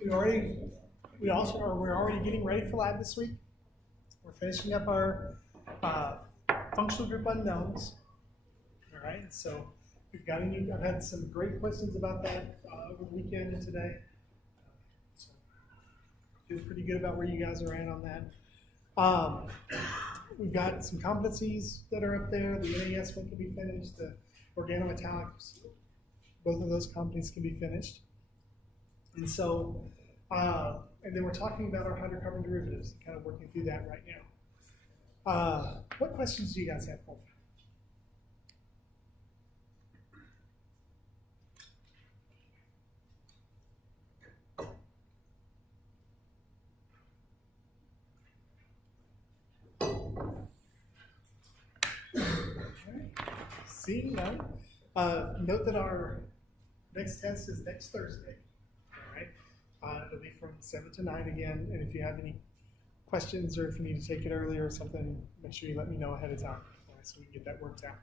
We're already getting ready for lab this week. We're finishing up our functional group unknowns. All right, so I've had some great questions about that over the weekend and today. So feel pretty good about where you guys are at on that. We've got some competencies that are up there. The NAS one can be finished. The organometallics, both of those competencies can be finished. And so, and then we're talking about our hydrocarbon derivatives, kind of working through that right now. What questions do you guys have for me? Seeing none, note that our next test is next Thursday. All right, it'll be from 7 to 9 again. And if you have any questions or if you need to take it earlier or something, make sure you let me know ahead of time, so we can get that worked out.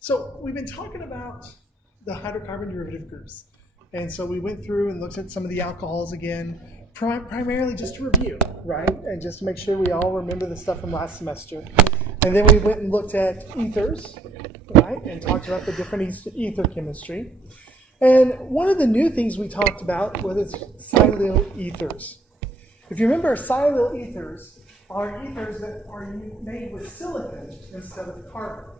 So we've been talking about the hydrocarbon derivative groups, and so we went through and looked at some of the alcohols again, primarily just to review, right, and just to make sure we all remember the stuff from last semester. And then we went and looked at ethers, right, and talked about the different ether chemistry. And one of the new things we talked about was silyl ethers. If you remember, silyl ethers are ethers that are made with silicon instead of carbon.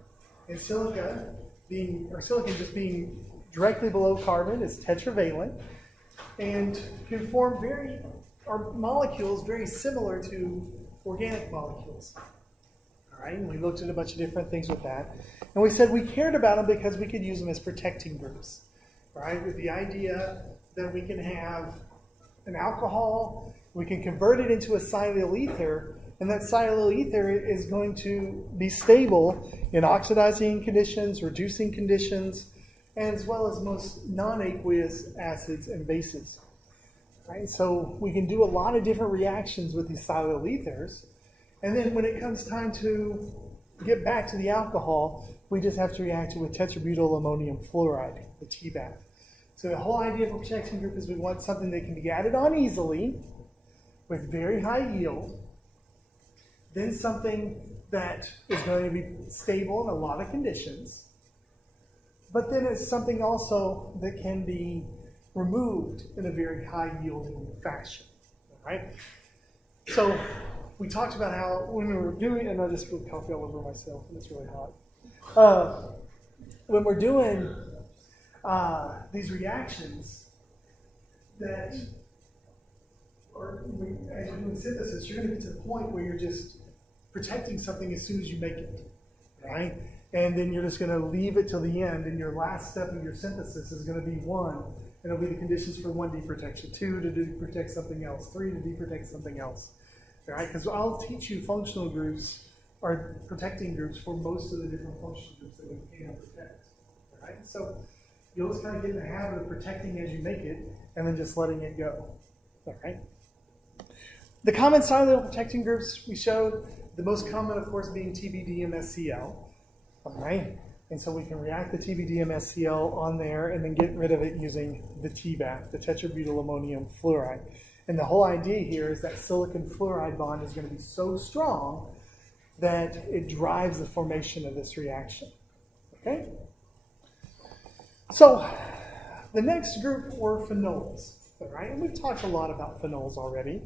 And silicon just being directly below carbon is tetravalent and can form molecules very similar to organic molecules. All right, and we looked at a bunch of different things with that. And we said we cared about them because we could use them as protecting groups. Right, with the idea that we can have an alcohol, we can convert it into a silyl ether, and that silyl ether is going to be stable in oxidizing conditions, reducing conditions, as well as most non-aqueous acids and bases. Right, so we can do a lot of different reactions with these silyl ethers, and then when it comes time to get back to the alcohol, we just have to react it with tetrabutyl ammonium fluoride, the TBAF. So the whole idea of a protection group is we want something that can be added on easily with very high yield, then something that is going to be stable in a lot of conditions, but then it's something also that can be removed in a very high yielding fashion. All right? So we talked about how when we were doing, and I just spilled coffee all over myself, and it's really hot. When we're doing these reactions that as you're doing synthesis, you're going to get to the point where you're just protecting something as soon as you make it, right? And then you're just going to leave it till the end, and your last step of your synthesis is going to be 1, and it'll be the conditions for 1 deprotection, 2 to deprotect something else, 3 to deprotect something else, right? Because I'll teach you functional groups or protecting groups for most of the different functional groups that we can protect, right? So you'll just kind of get in the habit of protecting as you make it and then just letting it go. All right. The common silyl protecting groups we showed, the most common, of course, being TBDMSCl. All right. And so we can react the TBDMSCl on there and then get rid of it using the TBAF, the tetrabutyl ammonium fluoride. And the whole idea here is that silicon fluoride bond is going to be so strong that it drives the formation of this reaction. Okay? So the next group were phenols, right? And we've talked a lot about phenols already,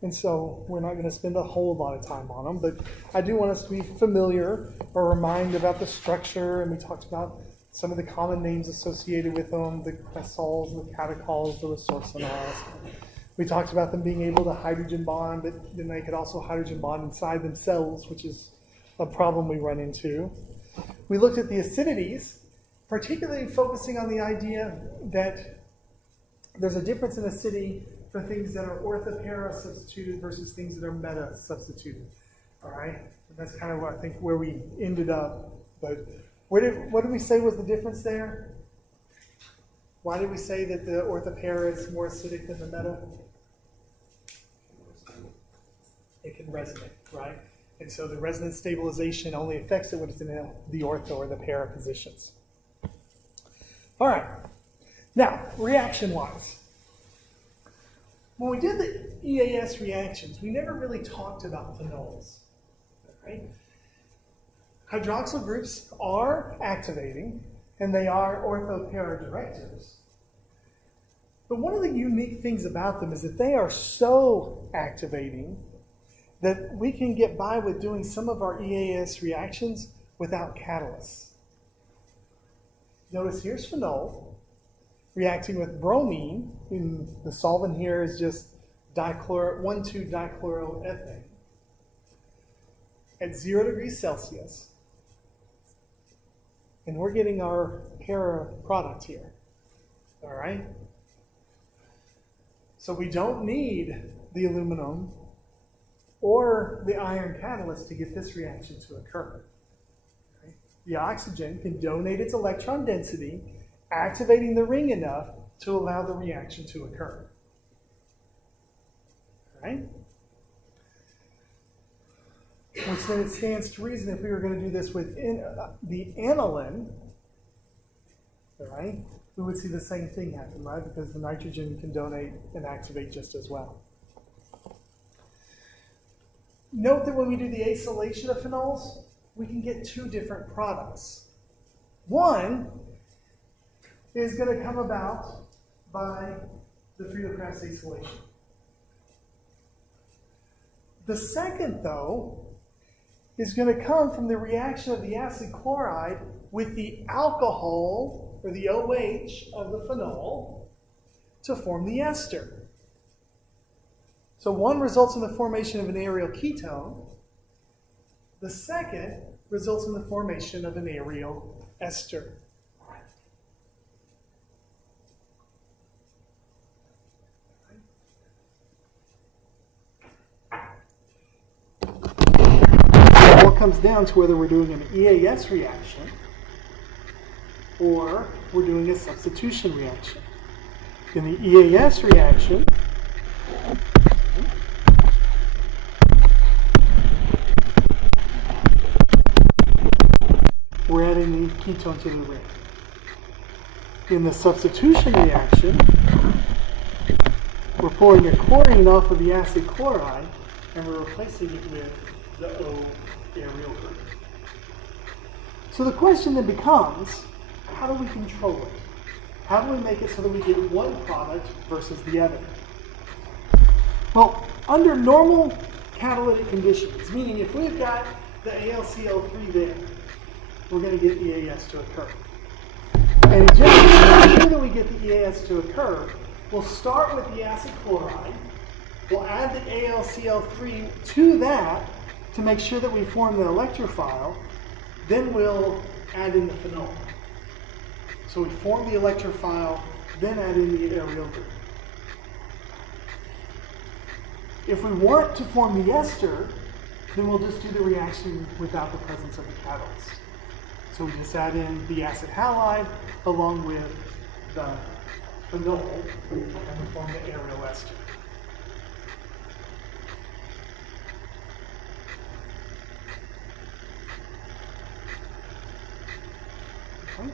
and so we're not going to spend a whole lot of time on them, but I do want us to be familiar or remind about the structure, and we talked about some of the common names associated with them, the cresols, the catechol, the resorcinols. We talked about them being able to hydrogen bond, but then they could also hydrogen bond inside themselves, which is a problem we run into. We looked at the acidities, particularly focusing on the idea that there's a difference in acidity for things that are orthopara substituted versus things that are meta substituted. All right, and that's kind of what I think where we ended up. But what did we say was the difference there? Why did we say that the orthopara is more acidic than the meta? It can resonate, right? And so the resonance stabilization only affects it when it's in the ortho or the para positions. All right. Now, reaction-wise. When we did the EAS reactions, we never really talked about phenols. Right? Hydroxyl groups are activating, and they are ortho-para directives. But one of the unique things about them is that they are so activating that we can get by with doing some of our EAS reactions without catalysts. Notice here's phenol reacting with bromine, and the solvent here is just 1,2-dichloroethane at 0 degrees Celsius. And we're getting our para product here. All right? So we don't need the aluminum or the iron catalyst to get this reaction to occur. Okay? The oxygen can donate its electron density, activating the ring enough to allow the reaction to occur. All right? Which then it stands to reason if we were going to do this with the aniline, all right, we would see the same thing happen, right? Because the nitrogen can donate and activate just as well. Note that when we do the acylation of phenols, we can get two different products. One is going to come about by the Friedel-Crafts acylation. The second, though, is going to come from the reaction of the acid chloride with the alcohol, or the OH, of the phenol to form the ester. So one results in the formation of an aryl ketone. The second results in the formation of an aryl ester. It all comes down to whether we're doing an EAS reaction or we're doing a substitution reaction. In the EAS reaction, we're adding the ketone to the ring. In the substitution reaction, we're pulling a chlorine off of the acid chloride and we're replacing it with the O aryl group. So the question then becomes, how do we control it? How do we make it so that we get one product versus the other? Well, under normal catalytic conditions, meaning if we've got the AlCl3 there, we're going to get EAS to occur. And just to make sure that we get the EAS to occur, we'll start with the acid chloride, we'll add the AlCl3 to that to make sure that we form the electrophile, then we'll add in the phenol. So we form the electrophile, then add in the aryl group. If we want to form the ester, then we'll just do the reaction without the presence of the catalyst. So we just add in the acid halide along with the phenol, and we form the aryl ester. Okay.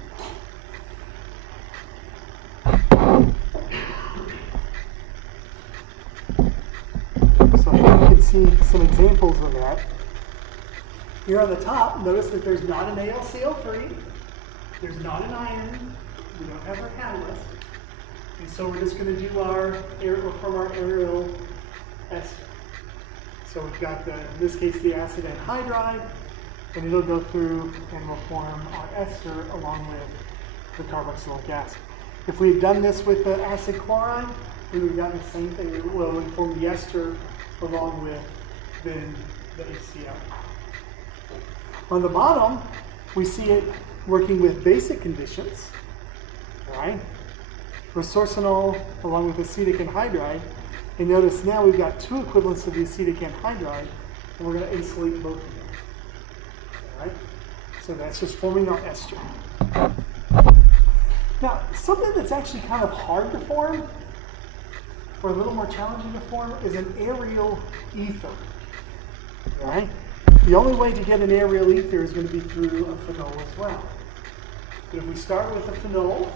So here you can see some examples of that. Here on the top, notice that there's not an AlCl3, there's not an iron, we don't have our catalyst, and so we're just going to do our aryl ester. So we've got, in this case, the acid anhydride, and it'll go through and will form our ester along with the carboxylic acid. If we had done this with the acid chloride, we would have gotten the same thing. We would form the ester along with then the HCl. On the bottom, we see it working with basic conditions, right? Resorcinol along with acetic anhydride. And notice now we've got two equivalents of the acetic anhydride, and we're going to acylate both of them. All right? So that's just forming our ester. Now, something that's actually kind of hard to form, or a little more challenging to form, is an aryl ether. All right? The only way to get an aryl ether is going to be through a phenol as well. But if we start with a phenol,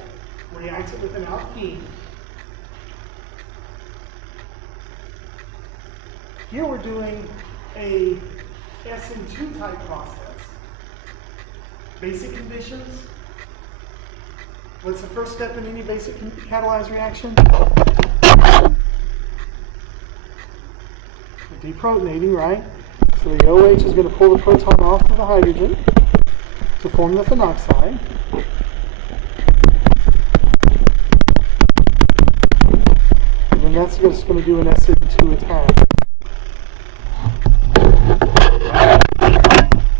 reacts it with an alkene. Here we're doing a SN2 type process. Basic conditions. What's the first step in any basic catalyzed reaction? Deprotonating, right? So the OH is going to pull the proton off of the hydrogen to form the phenoxide. And then that's just going to do an SN2 attack.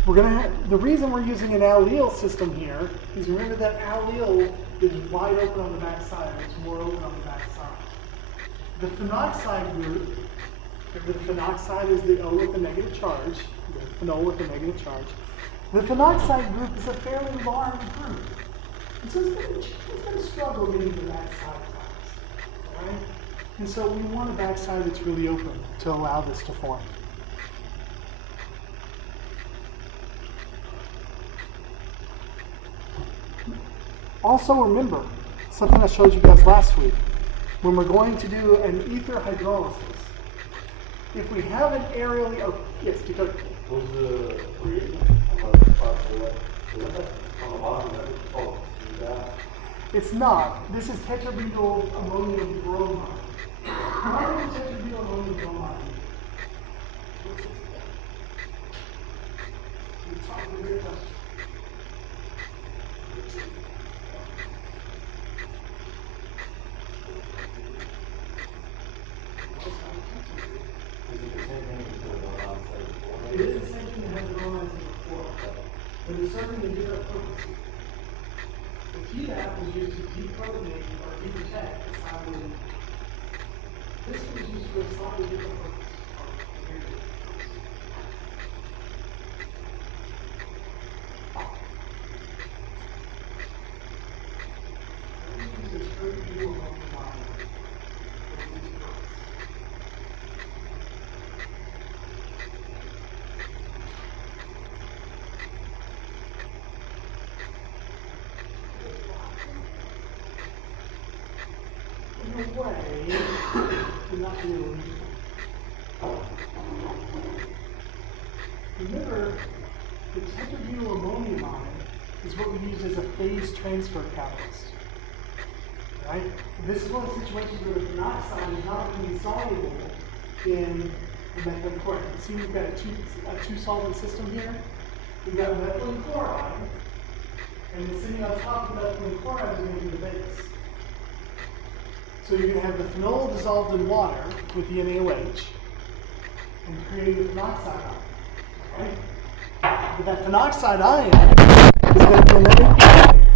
We're going to have, the reason we're using an allele system here is remember that allele is wide open on the back side. It's more open on the back side. The phenoxide group, remember the phenoxide is the O with a negative charge, the phenol with a negative charge. The phenoxide group is a fairly large group. And so it's going to struggle getting the backside times. All right? And so we want a backside that's really open to allow this to form. Also remember, something I showed you guys last week, when we're going to do an ether hydrolysis, if we have an aerially, yes, Dakota. Was the reagent on the top of the on the bottom of it? Oh, that. It's not. This is tetrabutyl ammonium bromide. Why is tetrabutyl ammonium bromide? The top of the very question. It is the same thing that has the bromides in before, but it's serving a different purpose. The TDAP was used to deprotonate or deprotect the soluble. This was used for a slightly different purpose. Way, but not really. Remember, the tetrabutyl ammonium ion is what we use as a phase transfer catalyst. Right? This is one of the situations where the phenoxide is not going to be soluble in the methylene chloride. You see we've got a two-solvent system here. We've got methylene chloride, and then sitting on top of methylene chloride is going to be the base. So you're going to have the phenol dissolved in water with the NaOH and creating the phenoxide ion. Right? But that phenoxide ion is going to be in the beaker.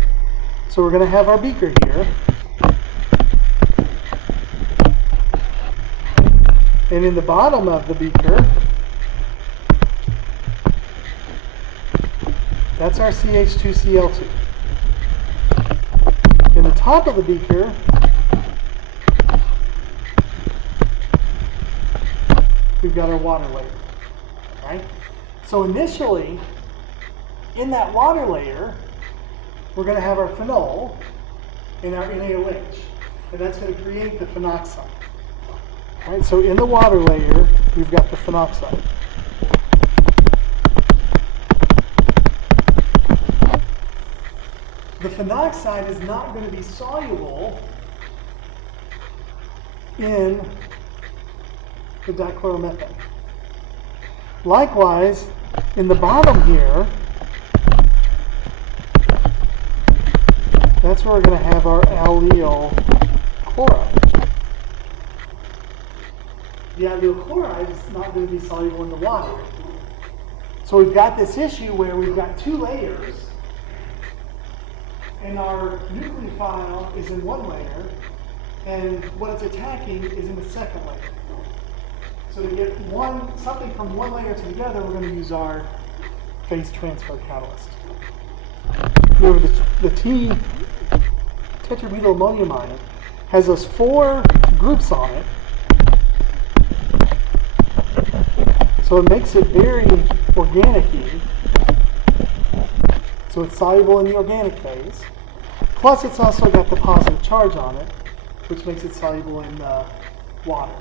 So we're going to have our beaker here. And in the bottom of the beaker, that's our CH2Cl2. In the top of the beaker, we've got our water layer, right? So initially, in that water layer, we're going to have our phenol and our NaOH, and that's going to create the phenoxide. Right? So in the water layer, we've got the phenoxide. The phenoxide is not going to be soluble in the dichloromethane. Likewise, in the bottom here, that's where we're going to have our allyl chloride. The allyl chloride is not going to be soluble in the water. So we've got this issue where we've got two layers, and our nucleophile is in one layer, and what it's attacking is in the second layer. So to get something from one layer to the other, we're going to use our phase transfer catalyst. Remember, the tetrabutyl ammonium ion has those 4 groups on it, so it makes it very organic-y. So it's soluble in the organic phase. Plus, it's also got the positive charge on it, which makes it soluble in water.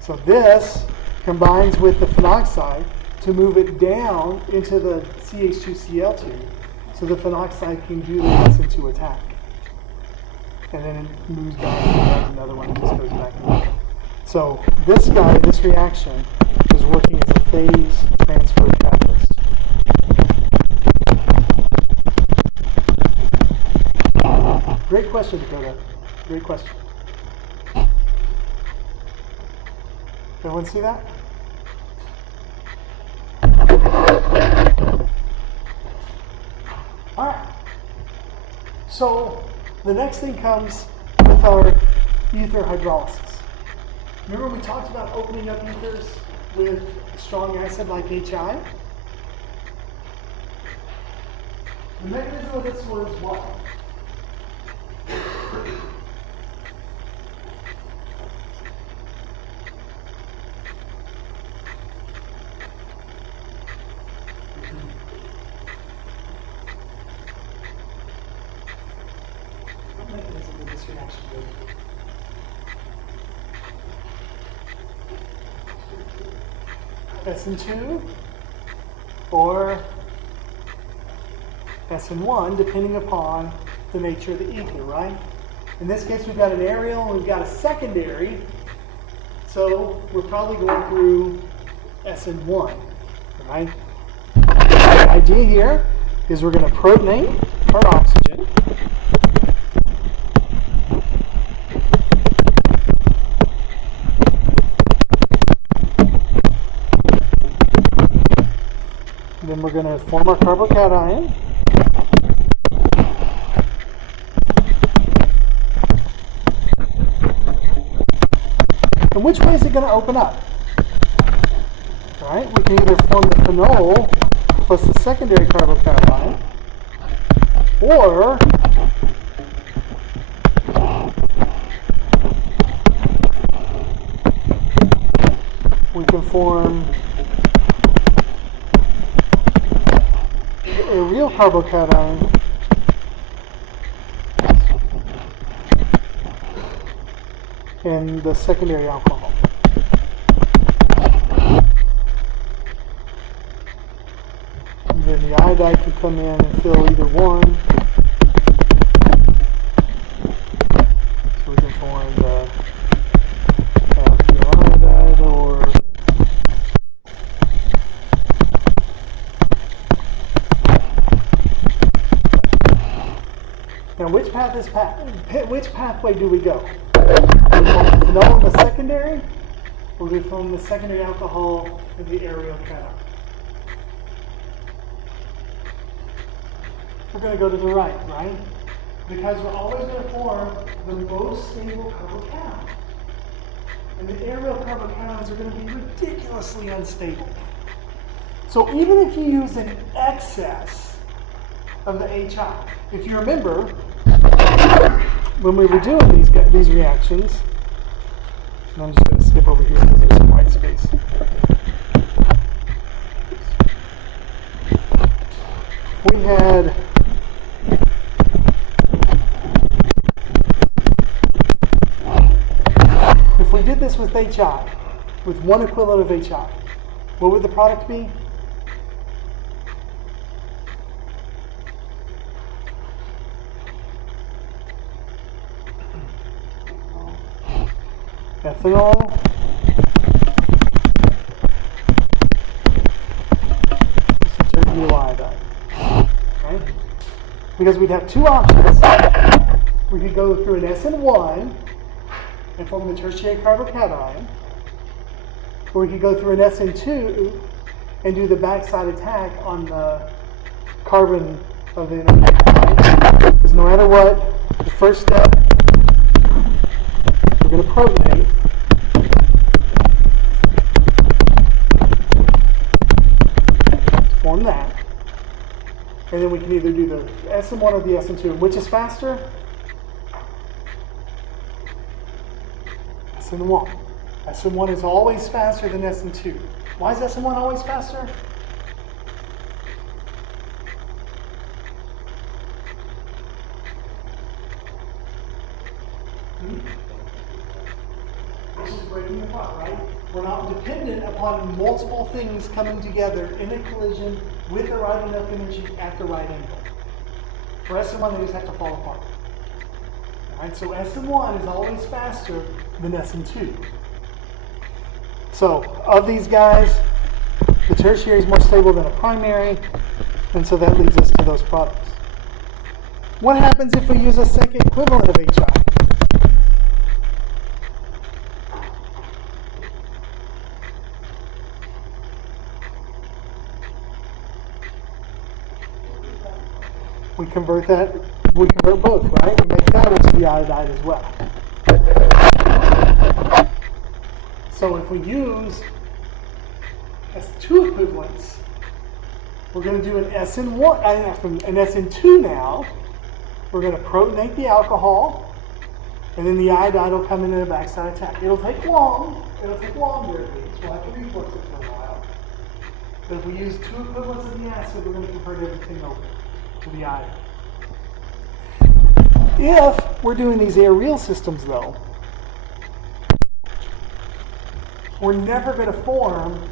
So this combines with the phenoxide to move it down into the CH2Cl2, so the phenoxide can do the SN2 attack. And then it moves back and does another one and just goes back and forth. So this guy, this reaction, is working as a phase transfer catalyst. Great question, Dakota. Great question. Everyone see that? All right. So the next thing comes with our ether hydrolysis. Remember we talked about opening up ethers with a strong acid like HI? The mechanism of this was what? What mechanism did this reaction go through? SN2 or SN1, depending upon the nature of the ether, right? In this case, we've got an aerial and we've got a secondary, so we're probably going through SN1, right? The idea here is we're going to protonate our oxygen. Then we're going to form our carbocation. And which way is it going to open up? All right, we can either form the phenol plus the secondary carbocation, or we can form a real carbocation and the secondary alcohol. And then the iodide can come in and fill either one. So we can form the alkyl iodide or now, which pathway do we go? Do we form the phenol in the secondary, or do we form the secondary alcohol in the aerial cation? We're going to go to the right? Because we're always going to form the most stable carbocation. And the aerial carbocations are going to be ridiculously unstable. So even if you use an excess of the HI, if you remember, when we were doing these reactions, and I'm just going to skip over here because there's some white space. We had if we did this with HI, with one equivalent of HI, what would the product be? Ethanol butyl iodide. Okay? Because we'd have two options. We could go through an SN1 and form the tertiary carbocation, or we could go through an SN2 and do the backside attack on the carbon of the intermediate. Because no matter what, the first step, we're going to protonate. Form that. And then we can either do the SN1 or the SN2. Which is faster? SN1. SN1 is always faster than SN2. Why is SN1 always faster? Which is breaking apart, right? We're not dependent upon multiple things coming together in a collision with the right enough energy at the right angle. For SN1, they just have to fall apart. Alright, so SN1 is always faster than SN2. So, of these guys, the tertiary is more stable than a primary, and so that leads us to those products. What happens if we use a second equivalent of HI? We convert both, right? We make that into the iodide as well. So if we use S2 equivalents, we're going to do an SN2 now. We're going to protonate the alcohol, and then the iodide will come into the backside attack. It'll take long. It'll take longer at least. We'll have to reflux it for a while. But if we use 2 equivalents of the acid, we're going to convert everything over to the iodide. If we're doing these aerial systems, though, we're never going to form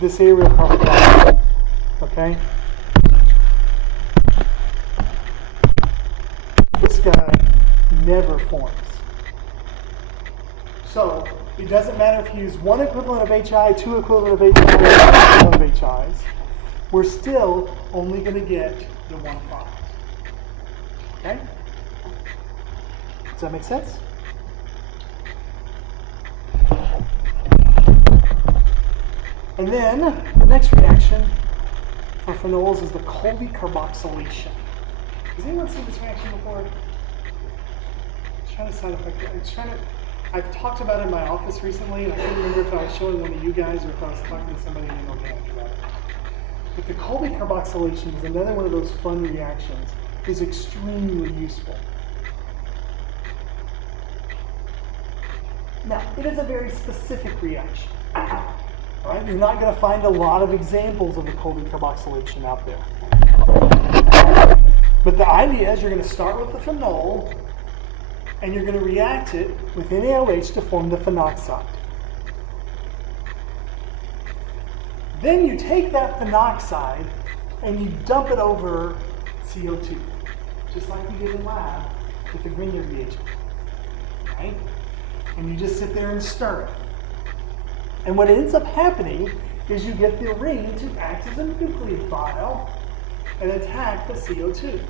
this aerial carbon dioxide. Okay? This guy never forms. So, it doesn't matter if you use 1 equivalent of HI, 2 equivalent of HI, or 3 equivalent of HIs. We're still only going to get the 1 product. Okay? Does that make sense? And then the next reaction for phenols is the Kolbe carboxylation. Has anyone seen this reaction before? I'm trying to decide if I've talked about it in my office recently, and I can't remember if I was showing one of you guys or if I was talking to somebody in organic about it. But the Kolbe carboxylation is another one of those fun reactions. It's extremely useful. Now, it is a very specific reaction. Right? You're not going to find a lot of examples of the Kolbe carboxylation out there. But the idea is you're going to start with the phenol, and you're going to react it with NaOH to form the phenoxide. Then you take that phenoxide and you dump it over CO2, just like we did in lab with the Grignard reagent. Right? And you just sit there and stir it. And what ends up happening is you get the ring to act as a nucleophile and attack the CO2.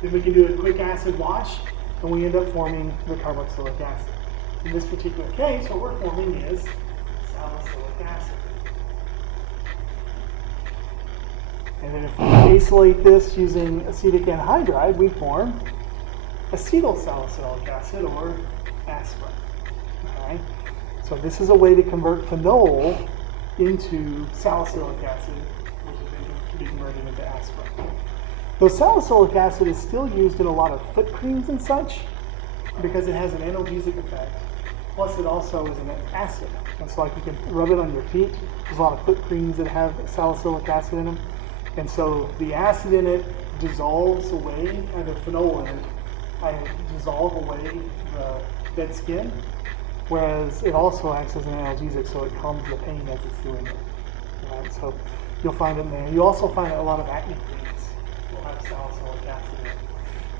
Then we can do a quick acid wash, and we end up forming the carboxylic acid. In this particular case, what we're forming is salicylic acid. And then if we acylate this using acetic anhydride, we form acetyl salicylic acid, or aspirin. Okay? So this is a way to convert phenol into salicylic acid, which is then to be converted into aspirin. Though salicylic acid is still used in a lot of foot creams and such, because it has an analgesic effect. Plus it also is an acid. And so like you can rub it on your feet. There's a lot of foot creams that have salicylic acid in them. And so the acid in it dissolves away, and the phenol in it, dissolve away the dead skin. Whereas it also acts as an analgesic, so it calms the pain as it's doing it. Right? So you'll find it in there. You also find a lot of acne creams will have salicylic acid in it.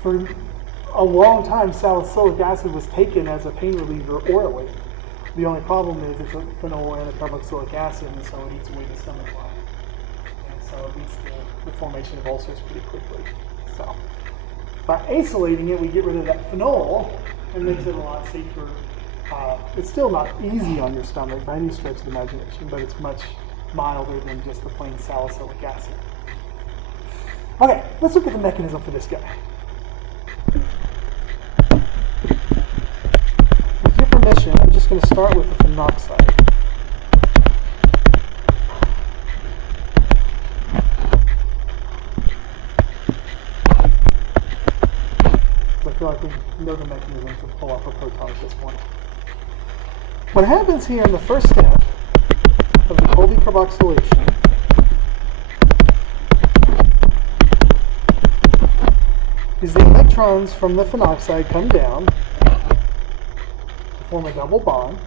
For a long time, salicylic acid was taken as a pain reliever orally. The only problem is it's a phenol and a carboxylic acid, and so it eats away the stomach line. And so it leads to the formation of ulcers pretty quickly. So by acylating it, we get rid of that phenol and makes it a lot safer. It's still not easy on your stomach by any stretch of the imagination, but it's much milder than just the plain salicylic acid. Okay, let's look at the mechanism for this guy. With your permission, I'm just going to start with the phenoxide. I feel like we know the mechanism to pull off a proton at this point. What happens here in the first step of the Kolbe carboxylation is the electrons from the phenoxide come down to form a double bond.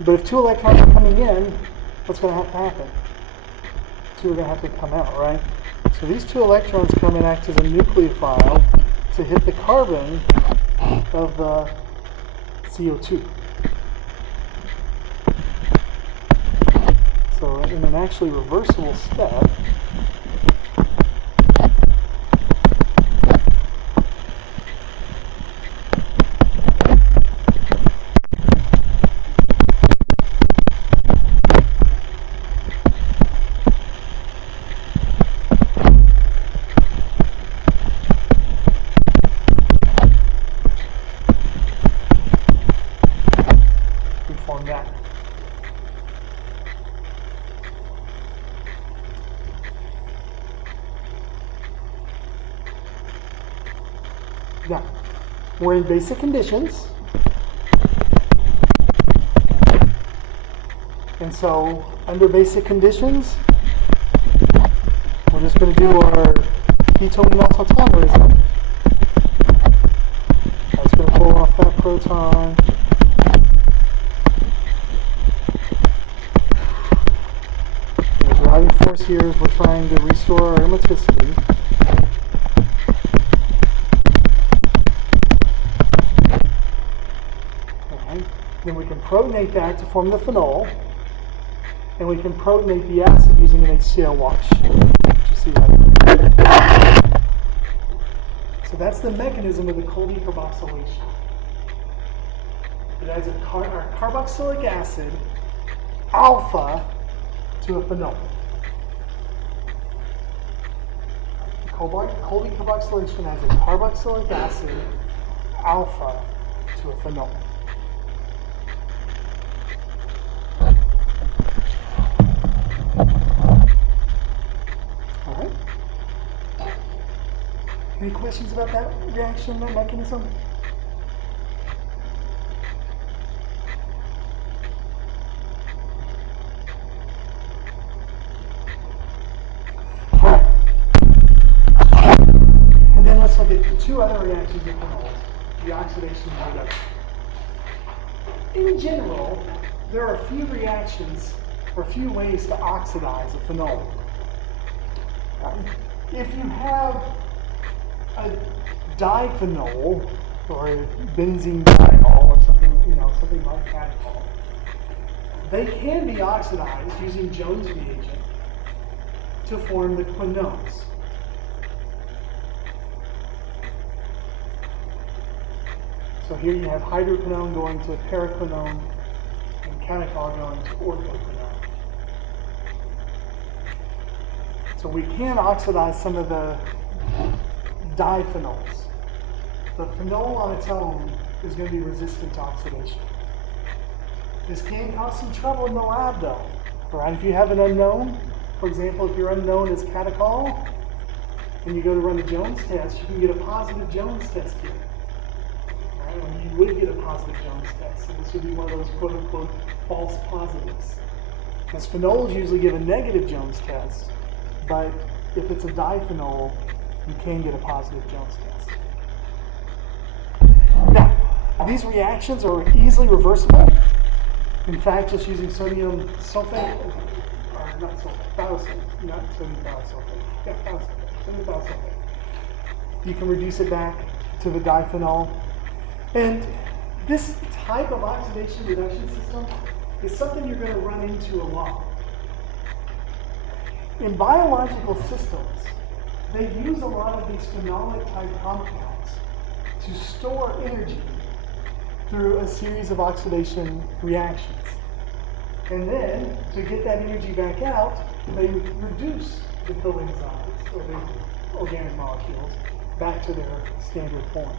But if two electrons are coming in, what's going to have to happen? Two are going to have to come out, right? So these two electrons come and act as a nucleophile to hit the carbon of the CO2. So in an actually reversible step, we form that. Now, we're in basic conditions. And so, under basic conditions, we're just going to do our ketone maltol tautomerism. That's going to pull off that proton. The driving force here is we're trying to restore our aromaticity. Then we can protonate that to form the phenol, and we can protonate the acid using an HCl wash. You see that? So that's the mechanism of the cold decarboxylation. It adds our carboxylic acid alpha to a phenol. Cold decarboxylation adds a carboxylic acid alpha to a phenol. Any questions about that reaction, that mechanism? Alright. And then let's look at two other reactions of phenols, the oxidation and reduction. In general, there are a few reactions or a few ways to oxidize a phenol. If you have a diphenol or a benzene diol or something, something like catechol, they can be oxidized using Jones reagent to form the quinones. So here you have hydroquinone going to paraquinone and catechol going to orthoquinone. So we can oxidize some of the diphenols. The phenol on its own is going to be resistant to oxidation. This can cause some trouble in the lab though. Right? If you have an unknown, for example, if your unknown is catechol, and you go to run a Jones test, you can get a positive Jones test here. Right? When you would get a positive Jones test. So this would be one of those quote unquote false positives. Because phenols usually give a negative Jones test, but if it's a diphenol, you can get a positive Jones test. Now, these reactions are easily reversible. In fact, just using sodium sulfate, or not sulfate, thiosulfate, not sodium thiosulfate, yeah, thiosulfate, sodium thiosulfate. You can reduce it back to the diphenol. And this type of oxidation reduction system is something you're going to run into a lot. In biological systems, they use a lot of these phenolic type compounds to store energy through a series of oxidation reactions. And then, to get that energy back out, they reduce the coenzymes, or the organic molecules, back to their standard form.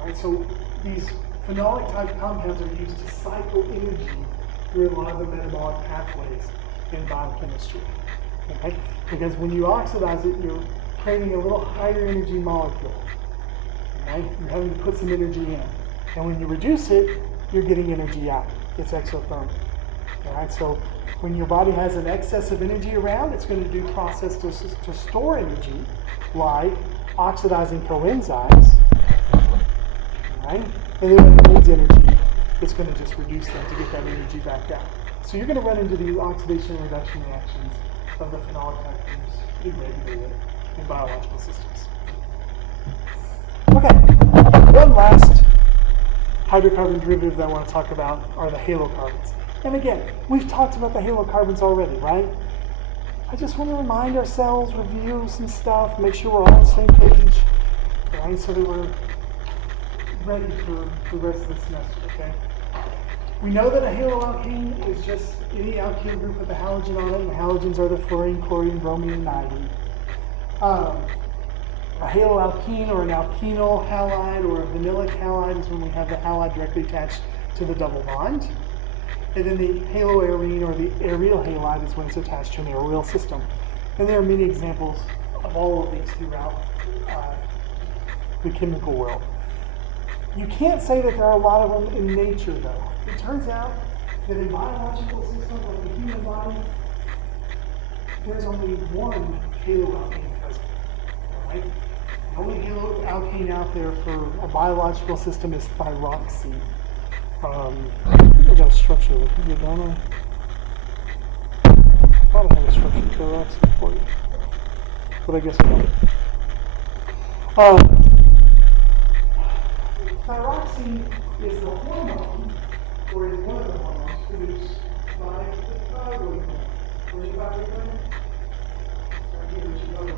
All right, so these phenolic type compounds are used to cycle energy through a lot of the metabolic pathways in biochemistry. Okay? Because when you oxidize it, you're creating a little higher energy molecule. Okay? You're having to put some energy in. And when you reduce it, you're getting energy out. It's exothermic. All right, so when your body has an excess of energy around, it's going to do process to store energy, like oxidizing coenzymes. All right, and then when it needs energy, it's going to just reduce them to get that energy back out. So you're going to run into these oxidation and reduction reactions of the phenolic factors pretty regularly in biological systems. Okay, one last hydrocarbon derivative that I want to talk about are the halocarbons. And again, we've talked about the halocarbons already, right? I just want to remind ourselves, review some stuff, make sure we're all on the same page, right? So that we're ready for the rest of the semester, okay? We know that a haloalkane is just any alkene group with a halogen on it, and the halogens are the fluorine, chlorine, bromine, and iodine. A haloalkene or an alkenyl halide or a vanillic halide is when we have the halide directly attached to the double bond. And then the haloarene or the aryl halide is when it's attached to an aryl system. And there are many examples of all of these throughout the chemical world. You can't say that there are a lot of them in nature, though. It turns out that in biological systems like the human body, there's only one haloalkane present. All right? The only haloalkane out there for a biological system is thyroxine. I got a structure here, don't I? I thought I had a structure for thyroxine for you, but I guess I don't. Thyroxine is the hormone, or is one of the hormones produced by the thyroid gland. Where's your thyroid gland? Right here, which is other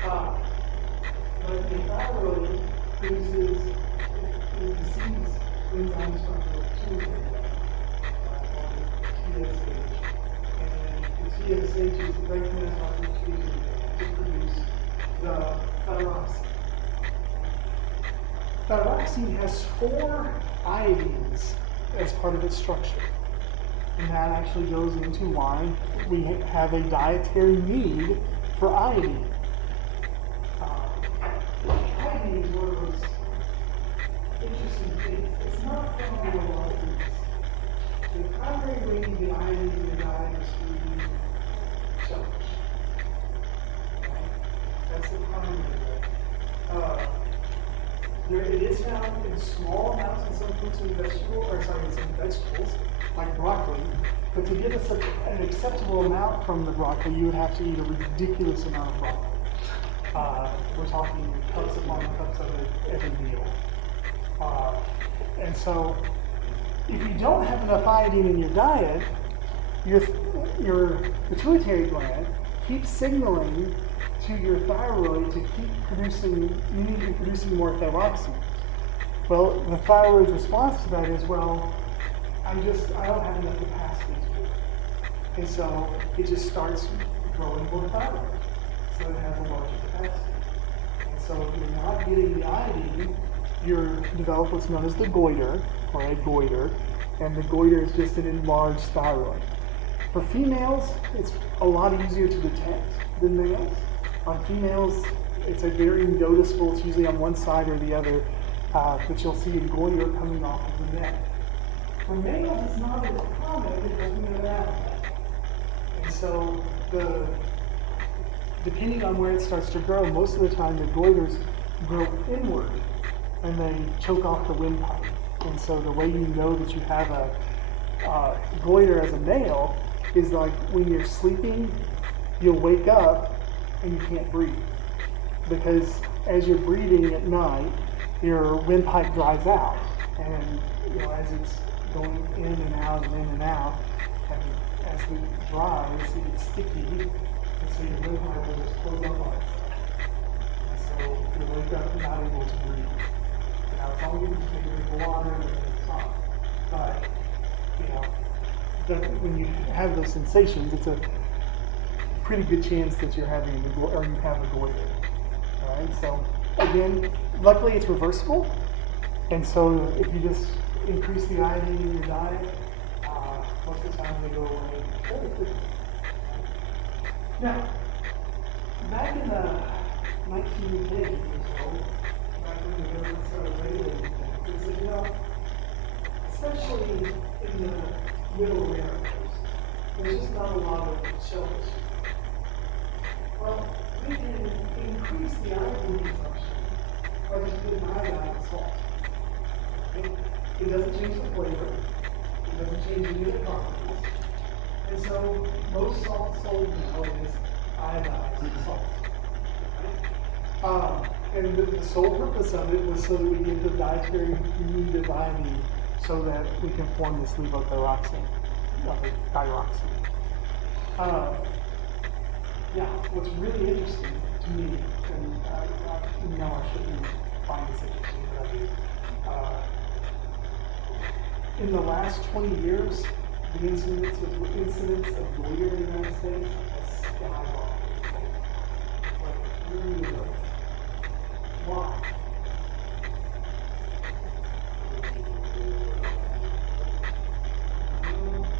thyroid. But the thyroid produces disease enzymes from the tube TSH. And the TSH is the recognized to produce the thyroxine. Thyroxine has 4 iodines as part of its structure. And that actually goes into why we have a dietary need for iodine. Iodine is one of those interesting things. It's not found in a lot of foods. The primary way you get iodine in your diet is through shellfish. Right? That's the primary way. It is found in small amounts in some fruits and vegetables, like broccoli. But to get an acceptable amount from the broccoli, you would have to eat a ridiculous amount of broccoli. We're talking cups upon cups of it every meal. And so, if you don't have enough iodine in your diet, your pituitary gland keeps signaling to your thyroid to keep producing, you need to be producing more thyroxine. Well, the thyroid's response to that is, well, I don't have enough capacity to do it. And so it just starts growing more thyroid. So it has a larger capacity. And so if you're not getting the iodine, you develop what's known as the goiter, or a goiter, and the goiter is just an enlarged thyroid. For females, it's a lot easier to detect than males. On females, it's a very noticeable, it's usually on one side or the other, but you'll see a goiter coming off of the neck. For males, it's not as common because we don't have that. And so, depending on where it starts to grow, most of the time the goiters grow inward and they choke off the windpipe. And so the way you know that you have a goiter as a male is like when you're sleeping, you'll wake up and you can't breathe. Because as you're breathing at night, your windpipe dries out. And as it's going in and out and in and out, and as it dries, it gets sticky, and so your windpipe will just close up on itself. And so you wake up not able to breathe. Now, it's only going to take a drink of water and it's not. But, when you have those sensations, it's a pretty good chance that you're having you have a goiter. All right, so again, luckily it's reversible, and so if you just increase the iodine in your diet, most of the time they go away fairly quickly. Now, back in the 1980s or so, back when the government started regulating things, they said, it's especially in the middle Americas, there's just not a lot of shellfish. Well, we can increase the iodine consumption by just putting iodine in salt. Okay? It doesn't change the flavor. It doesn't change any of the properties. And so most salt sold now is iodized salt. And the sole purpose of it was so that we get the dietary need of iodine so that we can form this levothyroxine, thyroxine. Now, what's really interesting to me, and I know I shouldn't find this interesting, but I do. In the last 20 years, the incidence of goiter in the United States has skyrocketed. Like, really low. Why?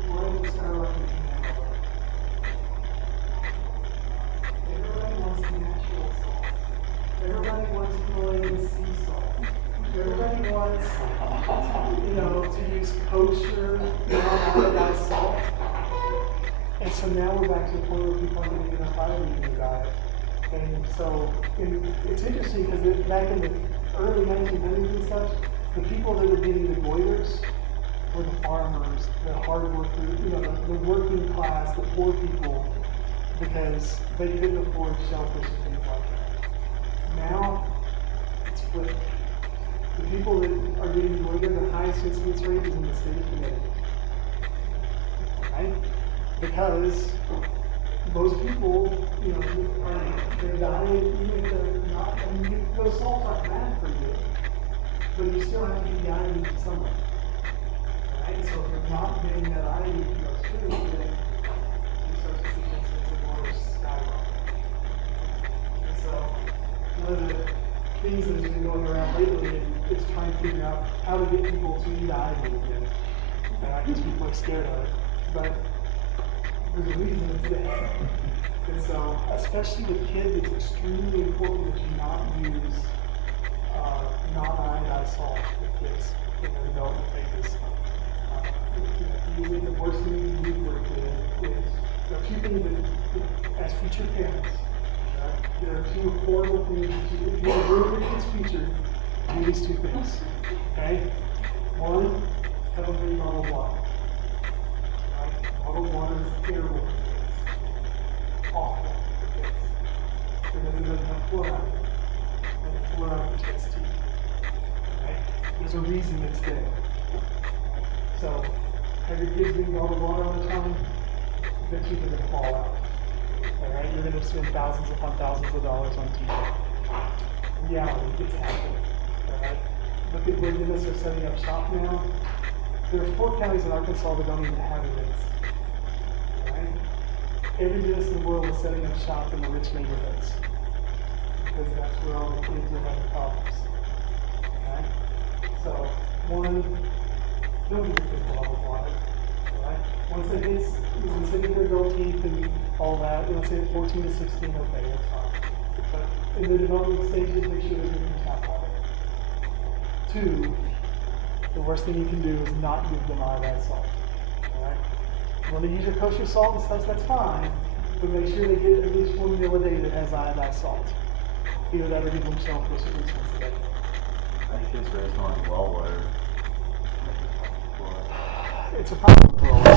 Why is it skyrocketing now? Everybody wants natural salt. Everybody wants Himalayan sea salt. Everybody wants, to use kosher, non-iodized salt. And so now we're back to the point where people are getting enough iodine in their diet. And so it's interesting because back in the early 1900s and such, the people that were getting the goiters were the farmers, the hard workers, the working class, the poor people, because they couldn't afford shellfish and things like that. Now, it's flipped. The people that are getting goiter, the highest incidence rate is in the state of Connecticut. Right? Because most people, their diet, even if they're not, those salts aren't bad for you, but you still have to get the iodine from somewhere. Right? So if you're not getting that iodine from those foods, then you start to see incidence of water skyrocket. And so one of the things that has been going around lately is trying to figure out how to get people to eat iodine again. And I guess people are scared of it, but there's a reason it's there. And so, especially with kids, it's extremely important that you not use non-iodized salt with kids in their development phases. Usually the worst thing you can do for a kid is, there are two things that, as future parents, right, there are two horrible things that if you want to ruin your kid's future, do these two things. Okay? One, have them drink bottled water. Bottled water is terrible for kids. Awful for kids. Because it doesn't have fluoride. And the fluoride protects teeth. Right? There's a reason it's there. So, have your kids drink bottled water all the time, the teeth are going to fall out. Alright? You're going to spend thousands upon thousands of dollars on teeth. Reality, it's happening. Alright? Look at where dentists are setting up shop now. There are 4 counties in Arkansas that don't even have a dentist. Every dentist in the world is setting up shop in the rich neighborhoods because that's where all the kids are having problems. Okay? So, one, don't give your kids bottled water. Right? Once they get their adult teeth and all that, let's say at 14 to 16, okay, that's fine. But in the development stages, make sure they're drinking tap water. 2, the worst thing you can do is not give them iodized salt. Alright? You want to use your kosher salt and such, that's fine, but make sure they get at least 1 meal a day that has iodized salt. Either that or give them shellfish at least once a day. I think kids raised on well water. It's a problem for all of us.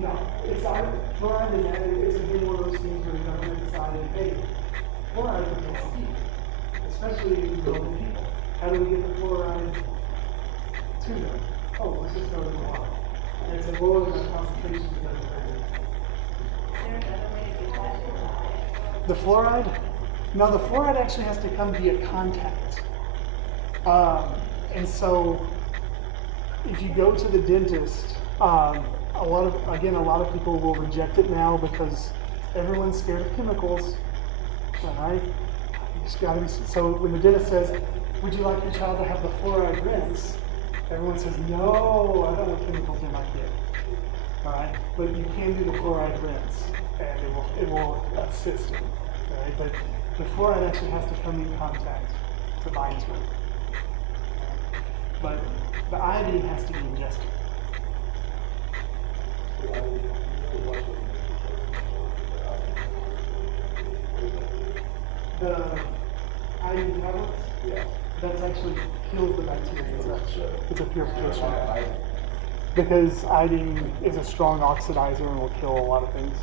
No, fluoride is added. It's again one of those things where the government decided, hey, fluoride protects teeth, especially in older people. How do we get the fluoride to them? Oh, let's just go to the water. And it's a lower the concentration of the The fluoride? No, the fluoride actually has to come via contact. And so, if you go to the dentist, a lot of people will reject it now because everyone's scared of chemicals. All right? So when the dentist says, would you like your child to have the fluoride rinse? Everyone says, no, I don't want chemicals in my kid. All right? But you can do the fluoride rinse, and it will assist you. All right? But The fluoride actually has to come in contact to bind to it. But the iodine has to be ingested. The iodine tablets? Yeah. That's actually kills the bacteria. It's a purification. Because iodine is a strong oxidizer and will kill a lot of things.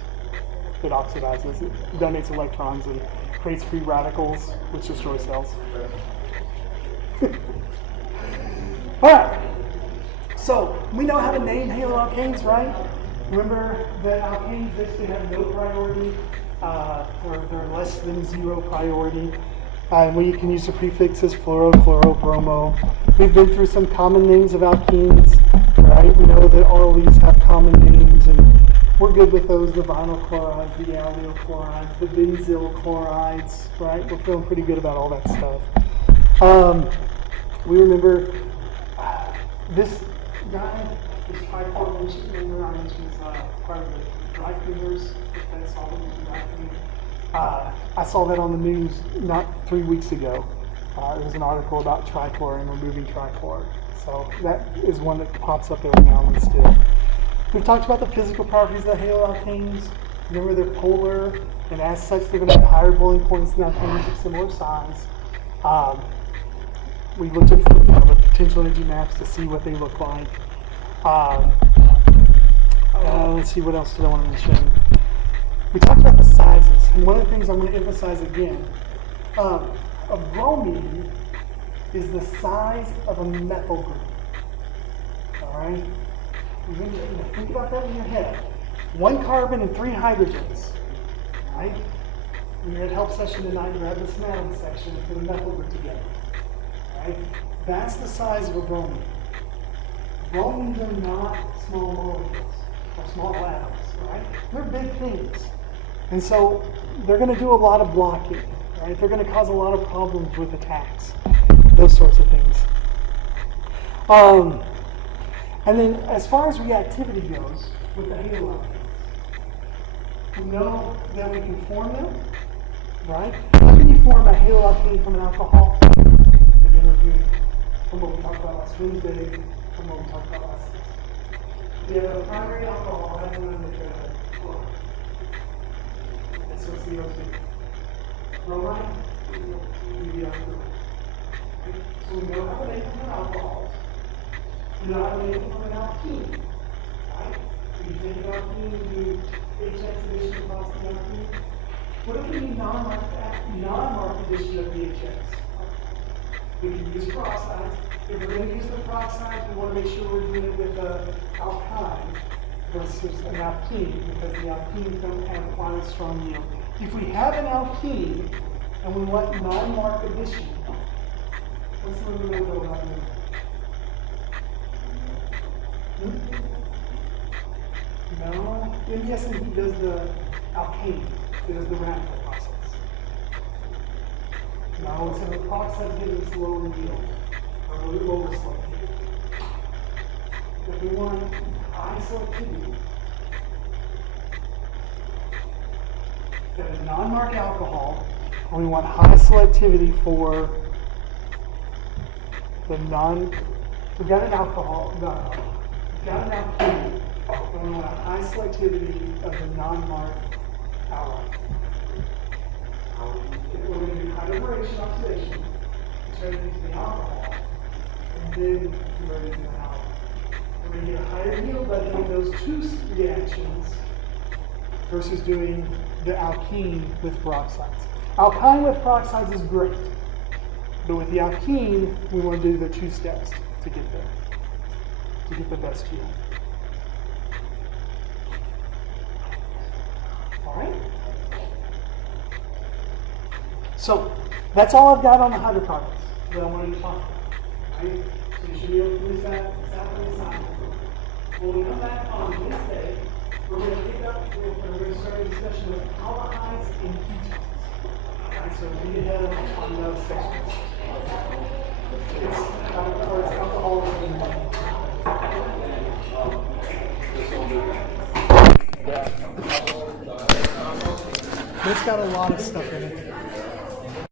It oxidizes, it donates electrons and creates free radicals, which destroy cells. Alright, so we know how to name haloalkanes, right? Remember that alkanes basically have no priority, or they're less than 0 priority. And we can use the prefixes fluoro, chloro, bromo. We've been through some common names of alkenes, right? We know that all of these have common names, and we're good with those, the vinyl chlorides, the allyl chlorides, the benzyl chlorides, right? We're feeling pretty good about all that stuff. We remember this guy, this trichlor mentioned, remember I mentioned is part of the dry cleaners, if that's all that was dry cleaning. I saw that on the news not 3 weeks ago. There was an article about trichlor and removing trichlor. So that is one that pops up every now and then still. We've talked about the physical properties of the haloalkanes. Remember they're polar, and as such they're going to have higher boiling points than alkanes of similar size. We looked at the potential energy maps to see what they look like. Let's see, what else did I want to mention? We talked about the sizes, and one of the things I'm going to emphasize again, a bromine is the size of a methyl group. All right? You need to think about that in your head. 1 carbon and 3 hydrogens. All right? When you're at help session tonight, grab this atom section and put a methyl group together. All right? That's the size of a bromine. Bromines are not small molecules or small atoms. Right? They're big things. And so they're going to do a lot of blocking, right? They're going to cause a lot of problems with attacks, those sorts of things. And then as far as reactivity goes with the haloalkanes, we know that we can form them, right? How can you form a haloalkane from an alcohol? Again, reviewing from what we talked about last Wednesday, from what we talked about last week. We have a primary alcohol, I don't know chloride. So CO2. Bromide, UBI. So we know how to make them from alcohols. We know how to make them from an alkene. Right? So you take an alkene and do HX addition across the alkene. What if we need non-marked addition of the HX? We can use peroxides. If we're going to use the peroxides, we want to make sure we're doing it with an alkyne versus an alkene, because the alkenes don't have quite a strong yield. If we have an alkene and we want non-marked addition, what's the way we'll go about it? No, MDS&D does the alkane, it does the radical process. No, so the peroxide gives us lower yield, or lower selectivity. If we want high selectivity, got a non-marked alcohol, and we want high selectivity for the we've got an alcohol, we've got an alkene, and we want a high selectivity of the non-marked halide. We're going to do hydroboration oxidation, turn it into the alcohol, and then convert it into an halide. We're going to get a higher yield by doing those two reactions versus doing the alkene with peroxides. Alkyne with peroxides is great, but with the alkene, we want to do the 2 steps to get there, to get the best yield. All right? So that's all I've got on the hydrocarbons that I wanted to talk about. Right? So you should be able to finish that assignment. When we come back on Wednesday, we're going to pick up, we're going to start a discussion of aldehydes and ketones. Right, so read ahead on those sections. It's alcoholism. It's got a lot of stuff in it.